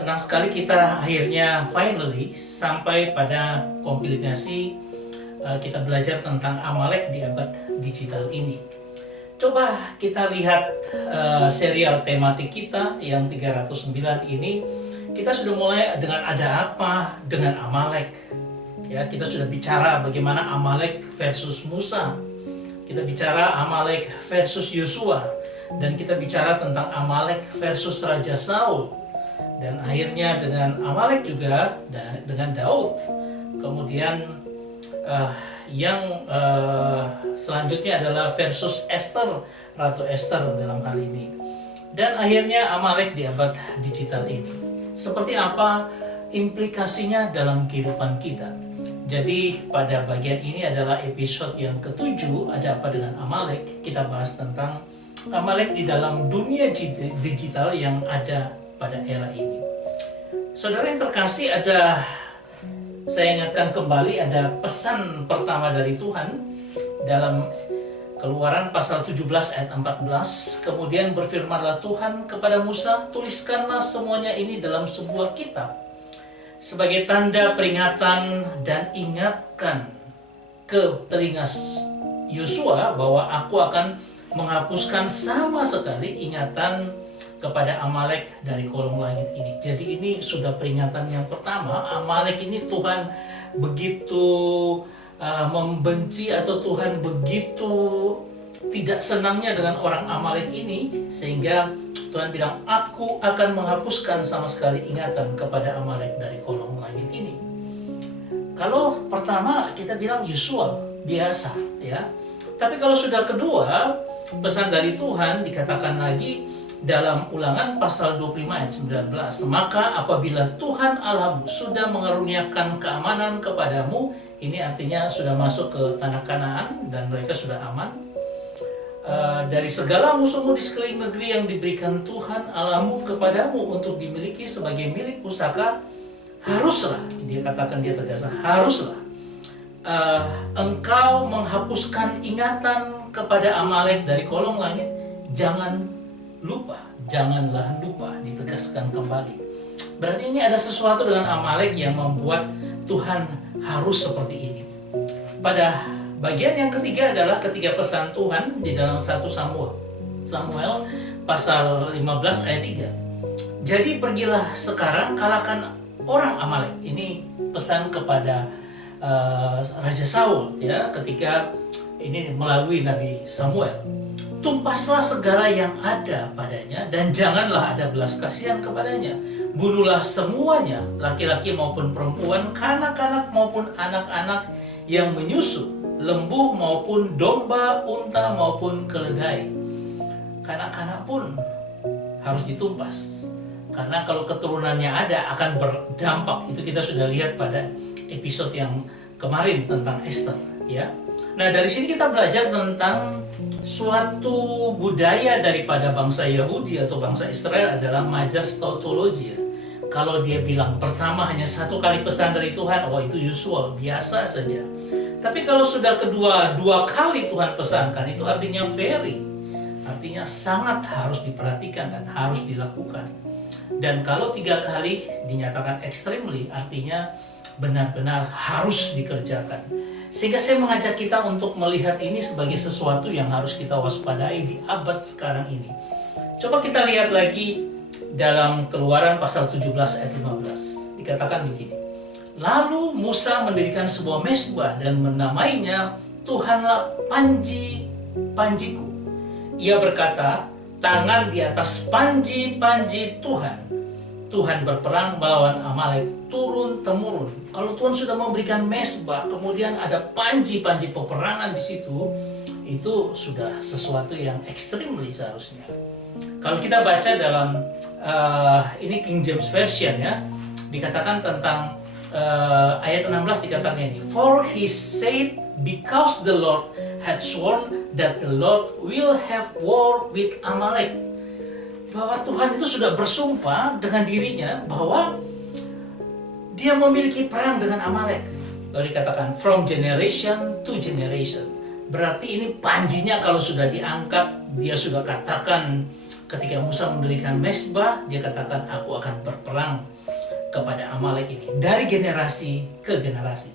Senang sekali kita akhirnya finally sampai pada kompilasi kita belajar tentang Amalek di abad digital ini. Coba kita lihat serial tematik kita yang 309 ini. Kita sudah mulai dengan ada apa dengan Amalek. Ya, kita sudah bicara bagaimana Amalek versus Musa. Kita bicara Amalek versus Yosua. Dan kita bicara tentang Amalek versus Raja Saul. Dan akhirnya dengan Amalek juga dengan Daud. Kemudian yang selanjutnya adalah versus Esther, Ratu Esther dalam hal ini. Dan akhirnya Amalek di abad digital ini. Seperti apa implikasinya dalam kehidupan kita? Jadi pada bagian ini adalah episode yang ke-7, ada apa dengan Amalek. Kita bahas tentang Amalek di dalam dunia digital yang ada pada era ini. Saudara yang terkasih, saya ingatkan kembali ada pesan pertama dari Tuhan dalam Keluaran pasal 17 ayat 14. Kemudian berfirmanlah Tuhan kepada Musa, tuliskanlah semuanya ini dalam sebuah kitab sebagai tanda peringatan dan ingatkan ke telinga Yosua bahwa aku akan menghapuskan sama sekali ingatan kepada Amalek dari kolong langit ini. Jadi ini sudah peringatan yang pertama. Amalek ini Tuhan begitu membenci atau Tuhan begitu tidak senangnya dengan orang Amalek ini, sehingga Tuhan bilang, aku akan menghapuskan sama sekali ingatan kepada Amalek dari kolong langit ini. Kalau pertama kita bilang usual, biasa ya. Tapi kalau sudah kedua, pesan dari Tuhan dikatakan lagi dalam Ulangan pasal 25 ayat 19. Maka apabila Tuhan Allahmu sudah mengaruniakan keamanan kepadamu, ini artinya sudah masuk ke tanah Kanaan dan mereka sudah aman, dari segala musuhmu di sekeliling negeri yang diberikan Tuhan Allahmu kepadamu untuk dimiliki sebagai milik pusaka, haruslah, dia katakan, dia tegaskan, haruslah engkau menghapuskan ingatan kepada Amalek dari kolong langit. Janganlah lupa, ditegaskan kembali. Berarti ini ada sesuatu dengan Amalek yang membuat Tuhan harus seperti ini. Pada bagian yang ketiga adalah ketiga pesan Tuhan di dalam 1 Samuel pasal 15 ayat 3. Jadi pergilah sekarang, kalahkan orang Amalek. Ini pesan kepada Raja Saul ya, ketika ini melalui Nabi Samuel. Tumpaslah segala yang ada padanya dan janganlah ada belas kasihan kepadanya. Bunuhlah semuanya, laki-laki maupun perempuan, kanak-kanak maupun anak-anak yang menyusu, lembu maupun domba, unta maupun keledai. Kanak-kanak pun harus ditumpas. Karena kalau keturunannya ada akan berdampak. Itu kita sudah lihat pada episode yang kemarin tentang Esther ya. Nah, dari sini kita belajar tentang suatu budaya daripada bangsa Yahudi atau bangsa Israel adalah majas tautologia. Kalau dia bilang pertama hanya satu kali pesan dari Tuhan, itu usual, biasa saja. Tapi kalau sudah kedua, 2 kali Tuhan pesankan, itu artinya very, artinya sangat harus diperhatikan dan harus dilakukan. Dan kalau 3 kali dinyatakan extremely, artinya benar-benar harus dikerjakan. Sehingga saya mengajak kita untuk melihat ini sebagai sesuatu yang harus kita waspadai di abad sekarang ini. Coba kita lihat lagi dalam Keluaran pasal 17 ayat 15. Dikatakan begini. Lalu Musa mendirikan sebuah mezbah dan menamainya Tuhanlah panjiku. Ia berkata, tangan di atas panji-panji Tuhan. Tuhan berperang melawan Amalek turun-temurun. Kalau Tuhan sudah memberikan mezbah, kemudian ada panji-panji peperangan di situ, itu sudah sesuatu yang extremely seharusnya. Kalau kita baca dalam ini King James Version ya, dikatakan tentang ayat 16 dikatakan ini, for he said, because the Lord had sworn that the Lord will have war with Amalek. Bahwa Tuhan itu sudah bersumpah dengan dirinya bahwa dia memiliki perang dengan Amalek. Lalu dikatakan from generation to generation, Berarti ini panjinya kalau sudah diangkat, dia sudah katakan ketika Musa mendirikan mezbah, dia katakan aku akan berperang kepada Amalek ini dari generasi ke generasi.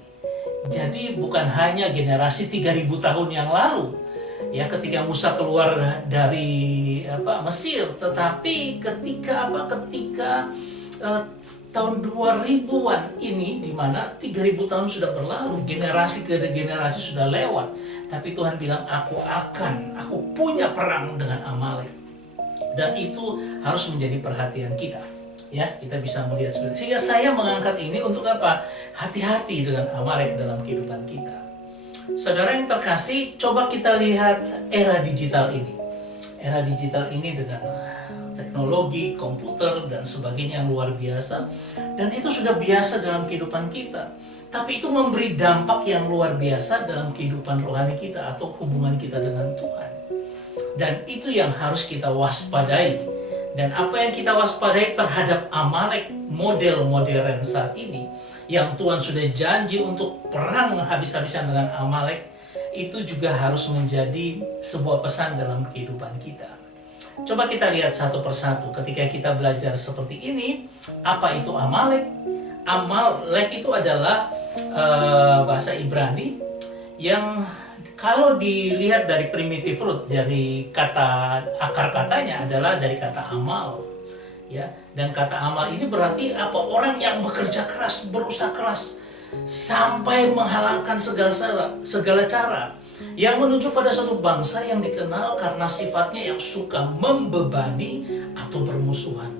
Jadi bukan hanya generasi 3000 tahun yang lalu ya ketika Musa keluar dari Mesir, tetapi ketika tahun 2000-an ini, di mana 3000 tahun sudah berlalu, generasi ke generasi sudah lewat, tapi Tuhan bilang aku punya perang dengan Amalek. Dan itu harus menjadi perhatian kita. Ya, kita bisa melihat seperti itu. Sehingga saya mengangkat ini untuk apa? Hati-hati dengan Amalek dalam kehidupan kita. Saudara yang terkasih, coba kita lihat era digital ini. Era digital ini dengan teknologi, komputer, dan sebagainya yang luar biasa. Dan itu sudah biasa dalam kehidupan kita. Tapi itu memberi dampak yang luar biasa dalam kehidupan rohani kita atau hubungan kita dengan Tuhan. Dan itu yang harus kita waspadai. Dan apa yang kita waspadai terhadap Amalek model modern saat ini, yang Tuhan sudah janji untuk perang habis-habisan dengan Amalek, itu juga harus menjadi sebuah pesan dalam kehidupan kita. Coba kita lihat satu persatu. Ketika kita belajar seperti ini, apa itu Amalek? Amalek itu adalah bahasa Ibrani yang kalau dilihat dari primitive root, dari kata akar katanya adalah dari kata amal, ya. Dan kata amal ini berarti apa? Orang yang bekerja keras, berusaha keras sampai menghalalkan segala cara, yang menunjuk pada suatu bangsa yang dikenal karena sifatnya yang suka membebani atau bermusuhan.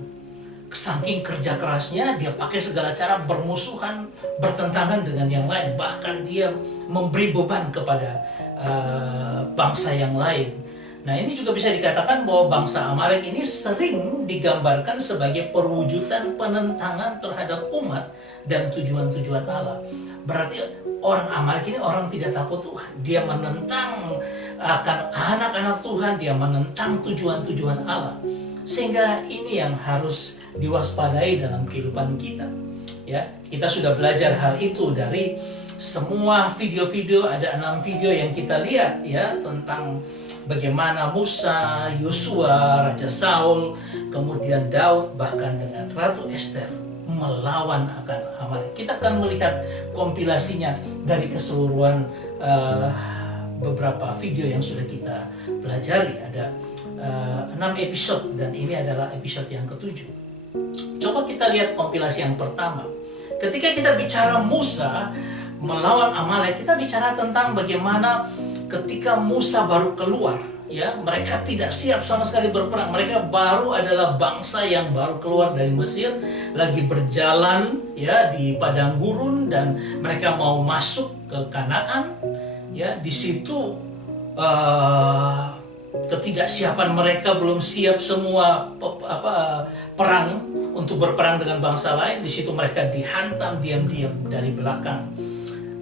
Saking kerja kerasnya, dia pakai segala cara bermusuhan, bertentangan dengan yang lain. Bahkan dia memberi beban kepada bangsa yang lain. Nah, ini juga bisa dikatakan bahwa bangsa Amalek ini sering digambarkan sebagai perwujudan penentangan terhadap umat dan tujuan-tujuan Allah. Berarti orang Amalek ini orang tidak takut Tuhan. Dia menentang akan anak-anak Tuhan, dia menentang tujuan-tujuan Allah. Sehingga ini yang harus diwaspadai dalam kehidupan kita. Ya, kita sudah belajar hal itu dari semua video-video. Ada 6 video yang kita lihat ya tentang bagaimana Musa, Yosua, Raja Saul, kemudian Daud, bahkan dengan Ratu Esther melawan akan Amalek. Kita akan melihat kompilasinya dari keseluruhan beberapa video yang sudah kita pelajari. Ada 6 episode dan ini adalah episode yang ke-7. Coba kita lihat kompilasi yang pertama. Ketika kita bicara Musa melawan Amalek, kita bicara tentang bagaimana ketika Musa baru keluar, ya, mereka tidak siap sama sekali berperang. Mereka baru adalah bangsa yang baru keluar dari Mesir, lagi berjalan ya di padang gurun dan mereka mau masuk ke Kanaan. Ya, di situ ketidaksiapan mereka belum siap semua perang untuk berperang dengan bangsa lain. Di situ mereka dihantam diam-diam dari belakang.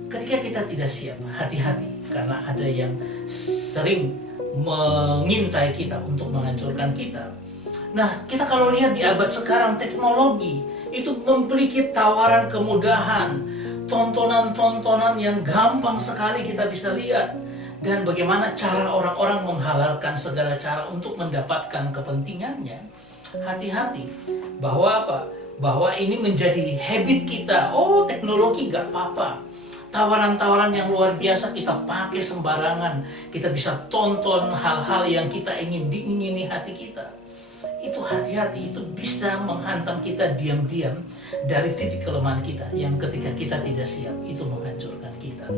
Ketika kita tidak siap, hati-hati karena ada yang sering mengintai kita untuk menghancurkan kita. Nah, kita kalau lihat di abad sekarang, teknologi itu memiliki tawaran kemudahan, tontonan-tontonan yang gampang sekali kita bisa lihat. Dan bagaimana cara orang-orang menghalalkan segala cara untuk mendapatkan kepentingannya. Hati-hati bahwa apa? Bahwa ini menjadi habit kita. Oh, teknologi gak apa-apa. Tawaran-tawaran yang luar biasa kita pakai sembarangan. Kita bisa tonton hal-hal yang kita ingini hati kita. Itu hati-hati, itu bisa menghantam kita diam-diam dari titik kelemahan kita. Yang ketika kita tidak siap, itu menghancurkan kita.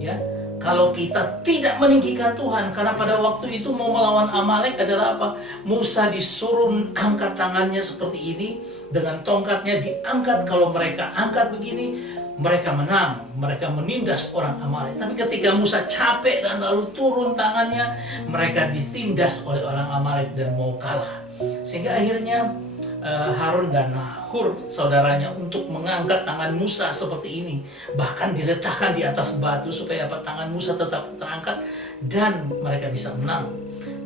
Ya. Kalau kita tidak meninggikan Tuhan, karena pada waktu itu mau melawan Amalek adalah apa? Musa disuruh angkat tangannya seperti ini, dengan tongkatnya diangkat. Kalau mereka angkat begini, mereka menang, mereka menindas orang Amalek. Tapi ketika Musa capek dan lalu turun tangannya, mereka ditindas oleh orang Amalek dan mau kalah. Sehingga akhirnya Harun dan Hur saudaranya untuk mengangkat tangan Musa seperti ini, bahkan diletakkan di atas batu supaya tangan Musa tetap terangkat dan mereka bisa menang.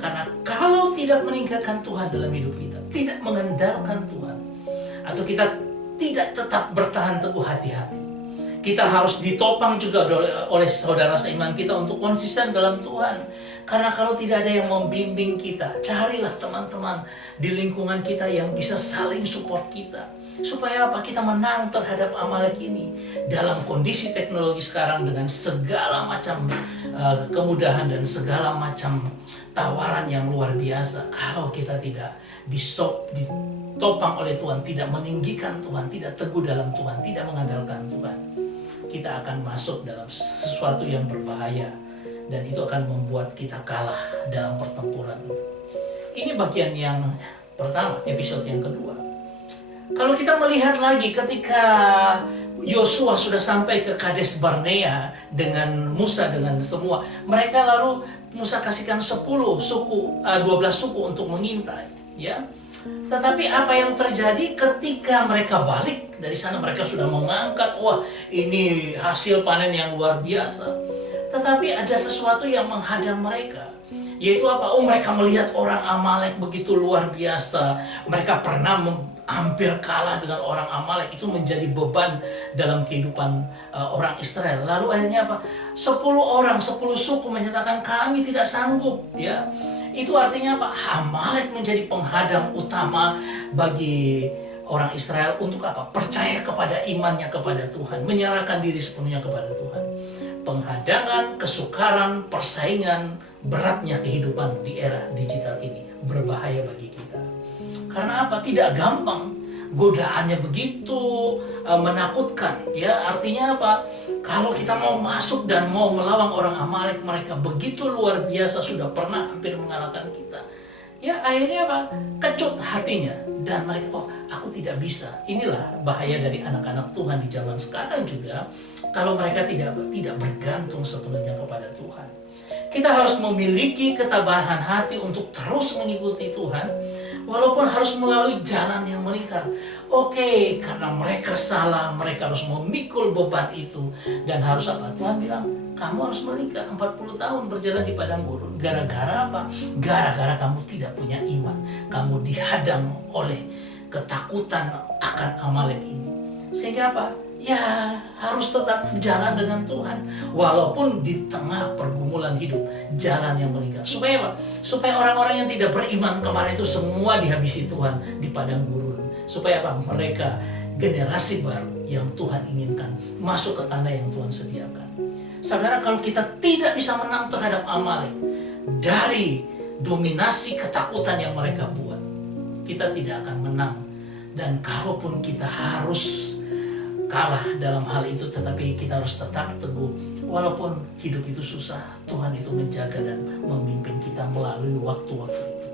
Karena kalau tidak meninggalkan Tuhan dalam hidup kita, tidak mengandalkan Tuhan, atau kita tidak tetap bertahan teguh, hati-hati. Kita harus ditopang juga oleh saudara seiman kita untuk konsisten dalam Tuhan. Karena kalau tidak ada yang membimbing kita, carilah teman-teman di lingkungan kita yang bisa saling support kita. Supaya apa? Kita menang terhadap Amalek ini. Dalam kondisi teknologi sekarang dengan segala macam kemudahan dan segala macam tawaran yang luar biasa. Kalau kita tidak ditopang oleh Tuhan, tidak meninggikan Tuhan, tidak teguh dalam Tuhan, tidak mengandalkan Tuhan, kita akan masuk dalam sesuatu yang berbahaya. Dan itu akan membuat kita kalah dalam pertempuran. Ini bagian yang pertama, episode yang kedua. Kalau kita melihat lagi ketika Yosua sudah sampai ke Kades Barnea dengan Musa, dengan semua, mereka lalu Musa kasihkan 12 suku untuk mengintai, ya. Tetapi apa yang terjadi ketika mereka balik dari sana, mereka sudah mengangkat, wah ini hasil panen yang luar biasa. Tetapi ada sesuatu yang menghadang mereka, yaitu apa? Mereka melihat orang Amalek begitu luar biasa. Mereka pernah hampir kalah dengan orang Amalek. Itu menjadi beban dalam kehidupan orang Israel. Lalu akhirnya apa? 10 suku menyatakan kami tidak sanggup, ya. Itu artinya apa? Amalek menjadi penghadang utama bagi orang Israel untuk apa? Percaya kepada imannya kepada Tuhan, menyerahkan diri sepenuhnya kepada Tuhan. Penghadangan, kesukaran, persaingan, beratnya kehidupan di era digital ini berbahaya bagi kita. Karena apa? Tidak gampang. Godaannya begitu menakutkan, ya. Artinya apa? Kalau kita mau masuk dan mau melawan orang Amalek, mereka begitu luar biasa, sudah pernah hampir mengalahkan kita. Ya, akhirnya apa? Kecut hatinya dan mereka, aku tidak bisa. Inilah bahaya dari anak-anak Tuhan di zaman sekarang juga. Kalau mereka tidak bergantung sepenuhnya kepada Tuhan. Kita harus memiliki ketabahan hati untuk terus mengikuti Tuhan, walaupun harus melalui jalan yang melingkar. Oke, karena mereka salah, mereka harus memikul beban itu. Dan harus apa? Tuhan bilang, kamu harus melingkar 40 tahun berjalan di padang gurun. Gara-gara apa? Gara-gara kamu tidak punya iman. Kamu dihadang oleh ketakutan akan Amalek ini. Sehingga apa? Ya, harus tetap jalan dengan Tuhan. Walaupun di tengah pergumulan hidup, jalan yang melingkar. Supaya apa? Supaya orang-orang yang tidak beriman kemarin itu semua dihabisi Tuhan di padang gurun. Supaya apa? Mereka generasi baru yang Tuhan inginkan masuk ke tanah yang Tuhan sediakan. Saudara, kalau kita tidak bisa menang terhadap Amalek dari dominasi ketakutan yang mereka buat, kita tidak akan menang. Dan kalaupun kita harus kalah dalam hal itu, tetapi kita harus tetap teguh. Walaupun hidup itu susah, Tuhan itu menjaga dan memimpin kita melalui waktu-waktu itu.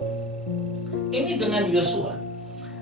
Ini dengan Yosua.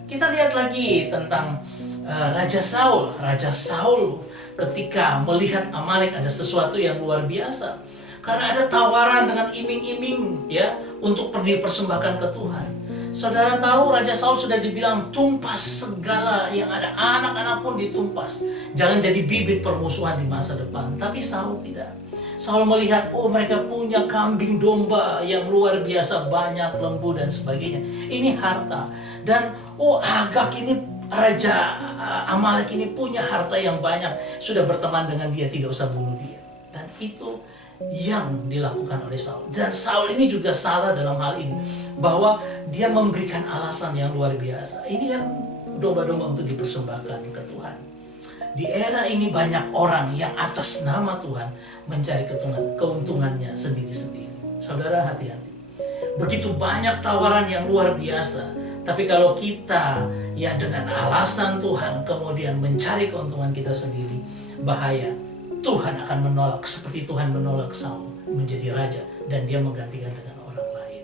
Kita lihat lagi tentang Raja Saul. Raja Saul ketika melihat Amalek ada sesuatu yang luar biasa. Karena ada tawaran dengan iming-iming, ya, untuk dipersembahkan ke Tuhan. Saudara tahu Raja Saul sudah dibilang tumpas segala yang ada, anak-anak pun ditumpas. Jangan jadi bibit permusuhan di masa depan. Tapi Saul tidak. Saul melihat, mereka punya kambing domba yang luar biasa banyak, lembu dan sebagainya. Ini harta. Dan Agag ini, Raja Amalek ini punya harta yang banyak. Sudah berteman dengan dia, tidak usah bunuh dia. Dan itu yang dilakukan oleh Saul. Dan Saul ini juga salah dalam hal ini, bahwa dia memberikan alasan yang luar biasa. Ini kan domba-domba untuk dipersembahkan ke Tuhan. Di era ini banyak orang yang atas nama Tuhan mencari keuntungannya sendiri-sendiri. Saudara, hati-hati. Begitu banyak tawaran yang luar biasa, tapi kalau kita ya dengan alasan Tuhan kemudian mencari keuntungan kita sendiri, bahaya. Tuhan akan menolak, seperti Tuhan menolak Saul menjadi raja dan dia menggantikan dengan orang lain.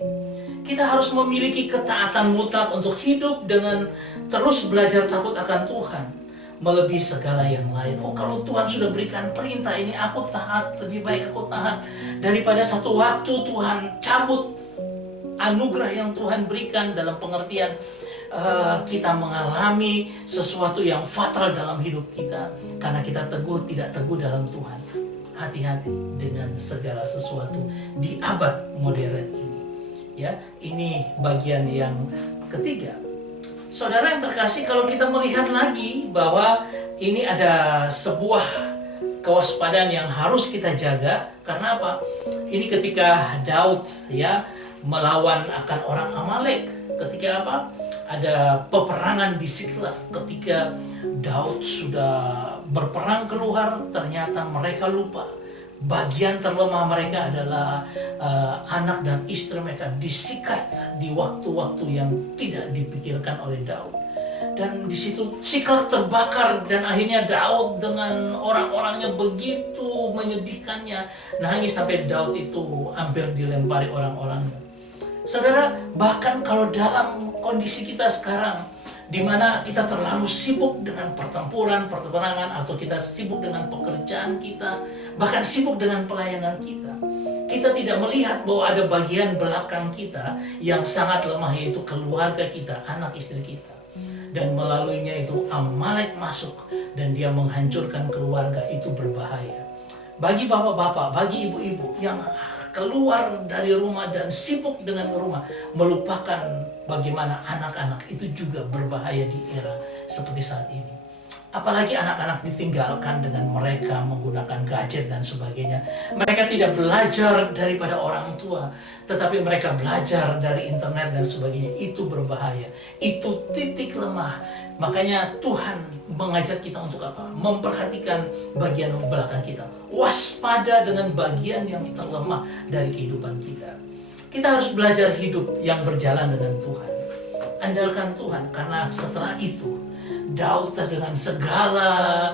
Kita harus memiliki ketaatan mutlak untuk hidup dengan terus belajar takut akan Tuhan melebihi segala yang lain. Kalau Tuhan sudah berikan perintah ini, aku taat, lebih baik aku taat daripada satu waktu Tuhan cabut anugerah yang Tuhan berikan, dalam pengertian kita mengalami sesuatu yang fatal dalam hidup kita karena kita tidak teguh dalam Tuhan. Hati-hati dengan segala sesuatu di abad modern ini. Ya, ini bagian yang ketiga. Saudara yang terkasih, kalau kita melihat lagi bahwa ini ada sebuah kewaspadaan yang harus kita jaga. Karena apa? Ini ketika Daud ya melawan akan orang Amalek. Ketika apa? Ada peperangan di Siklag. Ketika Daud sudah berperang keluar, ternyata mereka lupa bagian terlemah mereka adalah anak dan istri mereka disikat di waktu-waktu yang tidak dipikirkan oleh Daud. Dan di situ Siklag terbakar dan akhirnya Daud dengan orang-orangnya begitu menyedihkannya, nangis sampai Daud itu hampir dilempari orang-orangnya. Saudara, bahkan kalau dalam kondisi kita sekarang di mana kita terlalu sibuk dengan pertempuran, peperangan, atau kita sibuk dengan pekerjaan kita, bahkan sibuk dengan pelayanan kita, kita tidak melihat bahwa ada bagian belakang kita yang sangat lemah, yaitu keluarga kita, anak istri kita. Dan melaluinya itu Amalek masuk dan dia menghancurkan keluarga. Itu berbahaya. Bagi bapak-bapak, bagi ibu-ibu yang keluar dari rumah dan sibuk dengan rumah, melupakan bagaimana anak-anak, itu juga berbahaya di era seperti saat ini. Apalagi anak-anak ditinggalkan dengan mereka menggunakan gadget dan sebagainya. Mereka tidak belajar daripada orang tua, tetapi mereka belajar dari internet dan sebagainya. Itu berbahaya. Itu titik lemah. Makanya Tuhan mengajak kita untuk apa? Memperhatikan bagian belakang kita. Waspada dengan bagian yang terlemah dari kehidupan kita. Kita harus belajar hidup yang berjalan dengan Tuhan. Andalkan Tuhan, karena setelah itu Daud dengan segala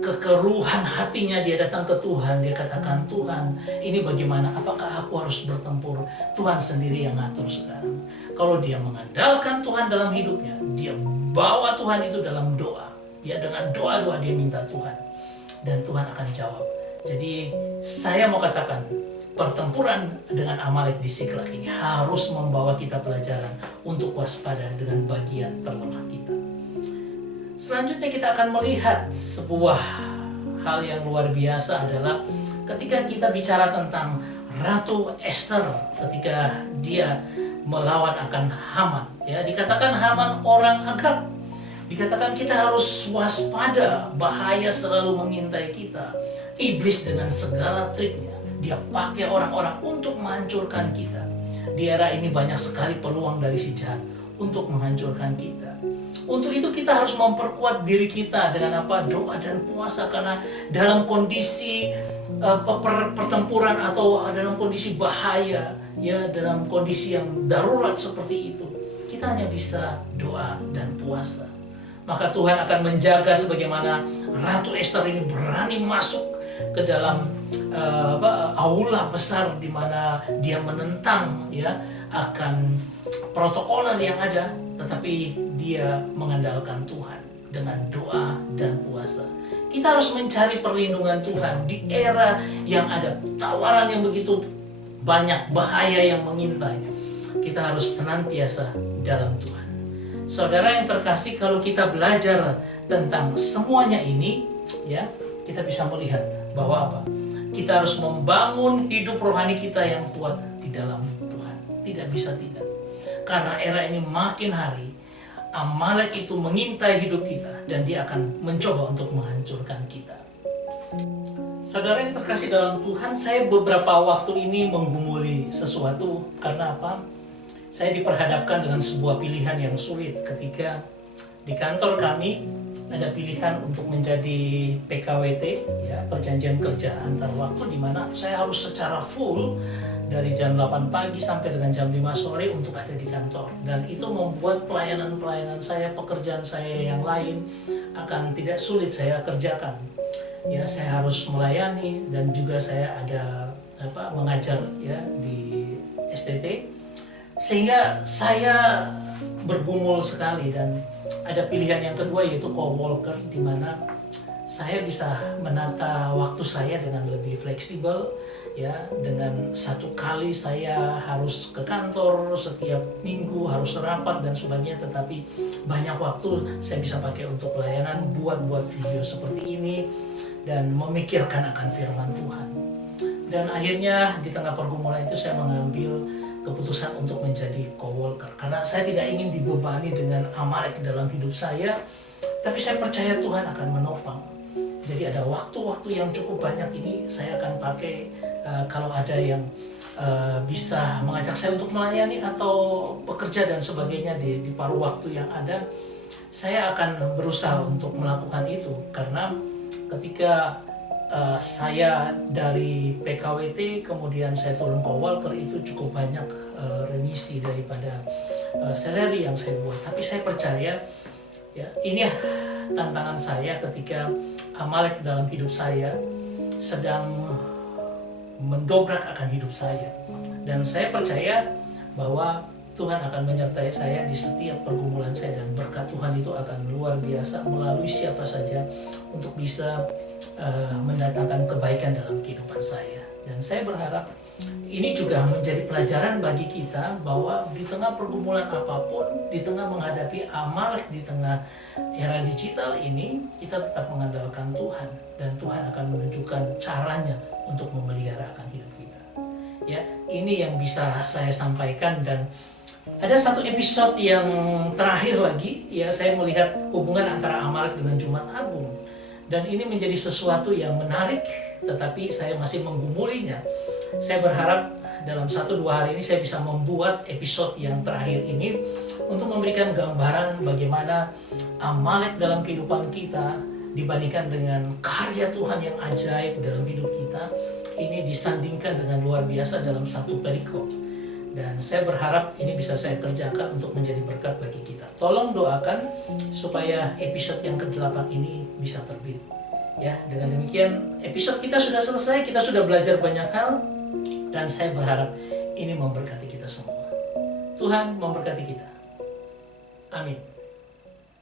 kekeruhan hatinya dia datang ke Tuhan. Dia katakan, Tuhan, ini bagaimana? Apakah aku harus bertempur? Tuhan sendiri yang ngatur sekarang. Kalau dia mengandalkan Tuhan dalam hidupnya, dia bawa Tuhan itu dalam doa. Dia dengan doa-doa dia minta Tuhan, dan Tuhan akan jawab. Jadi saya mau katakan, pertempuran dengan Amalek di Siklag ini harus membawa kita pelajaran untuk waspada dengan bagian terlemah kita. Selanjutnya kita akan melihat sebuah hal yang luar biasa adalah ketika kita bicara tentang Ratu Esther ketika dia melawan akan Haman. Ya, dikatakan Haman orang Agag. Dikatakan kita harus waspada, bahaya selalu mengintai kita. Iblis dengan segala triknya, dia pakai orang-orang untuk menghancurkan kita. Di era ini banyak sekali peluang dari si jahat untuk menghancurkan kita. Untuk itu kita harus memperkuat diri kita dengan apa? Doa dan puasa. Karena dalam kondisi pertempuran atau dalam kondisi bahaya, ya, dalam kondisi yang darurat seperti itu, kita hanya bisa doa dan puasa. Maka Tuhan akan menjaga sebagaimana Ratu Esther ini berani masuk ke dalam aula besar di mana dia menentang ya akan protokoler yang ada, tetapi dia mengandalkan Tuhan dengan doa dan puasa. Kita harus mencari perlindungan Tuhan di era yang ada tawaran yang begitu banyak, bahaya yang mengintai. Kita harus senantiasa dalam Tuhan. Saudara yang terkasih, kalau kita belajar tentang semuanya ini, ya, kita bisa melihat bahwa apa? Kita harus membangun hidup rohani kita yang kuat di dalam Tuhan. Tidak bisa tidak. Karena era ini makin hari, Amalek itu mengintai hidup kita dan dia akan mencoba untuk menghancurkan kita. Saudara yang terkasih dalam Tuhan, saya beberapa waktu ini menggumuli sesuatu. Karena apa? Saya diperhadapkan dengan sebuah pilihan yang sulit ketika di kantor kami ada pilihan untuk menjadi PKWT, ya, perjanjian kerja antar waktu, di mana saya harus secara full dari jam 8 pagi sampai dengan jam 5 sore untuk ada di kantor. Dan itu membuat pelayanan-pelayanan saya, pekerjaan saya yang lain akan tidak sulit saya kerjakan. Ya, saya harus melayani dan juga saya ada mengajar ya di STT. Sehingga saya bergumul sekali, dan ada pilihan yang kedua yaitu co-worker, di mana saya bisa menata waktu saya dengan lebih fleksibel, ya, dengan satu kali saya harus ke kantor setiap minggu, harus rapat dan sebagainya, tetapi banyak waktu saya bisa pakai untuk pelayanan, buat video seperti ini dan memikirkan akan firman Tuhan. Dan akhirnya di tengah pergumulan itu saya mengambil keputusan untuk menjadi co-worker, karena saya tidak ingin dibebani dengan Amalek dalam hidup saya, tapi saya percaya Tuhan akan menopang. Jadi ada waktu-waktu yang cukup banyak ini saya akan pakai kalau ada yang bisa mengajak saya untuk melayani atau bekerja dan sebagainya di paruh waktu yang ada, saya akan berusaha untuk melakukan itu. Karena ketika saya dari PKWT kemudian saya turun ke Walker, itu cukup banyak remisi daripada salary yang saya buat. Tapi saya percaya ya, ini tantangan saya ketika Amalek dalam hidup saya sedang mendobrak akan hidup saya. Dan saya percaya bahwa Tuhan akan menyertai saya di setiap pergumulan saya, dan berkat Tuhan itu akan luar biasa melalui siapa saja untuk bisa mendatangkan kebaikan dalam kehidupan saya. Dan saya berharap ini juga menjadi pelajaran bagi kita bahwa di tengah pergumulan apapun, di tengah menghadapi Amalek, di tengah era digital ini, kita tetap mengandalkan Tuhan, dan Tuhan akan menunjukkan caranya untuk memelihara akan hidup kita. Ya, ini yang bisa saya sampaikan. Dan ada satu episode yang terakhir lagi, ya, saya melihat hubungan antara Amalek dengan Jumat Agung. Dan ini menjadi sesuatu yang menarik, tetapi saya masih menggumulinya. Saya berharap dalam 1-2 hari ini saya bisa membuat episode yang terakhir ini untuk memberikan gambaran bagaimana Amalek dalam kehidupan kita dibandingkan dengan karya Tuhan yang ajaib dalam hidup kita. Ini disandingkan dengan luar biasa dalam satu perikop. Dan saya berharap ini bisa saya kerjakan untuk menjadi berkat bagi kita. Tolong doakan supaya episode yang ke-8 ini bisa terbit. Ya, dengan demikian episode kita sudah selesai, kita sudah belajar banyak hal, dan saya berharap ini memberkati kita semua. Tuhan memberkati kita. Amin.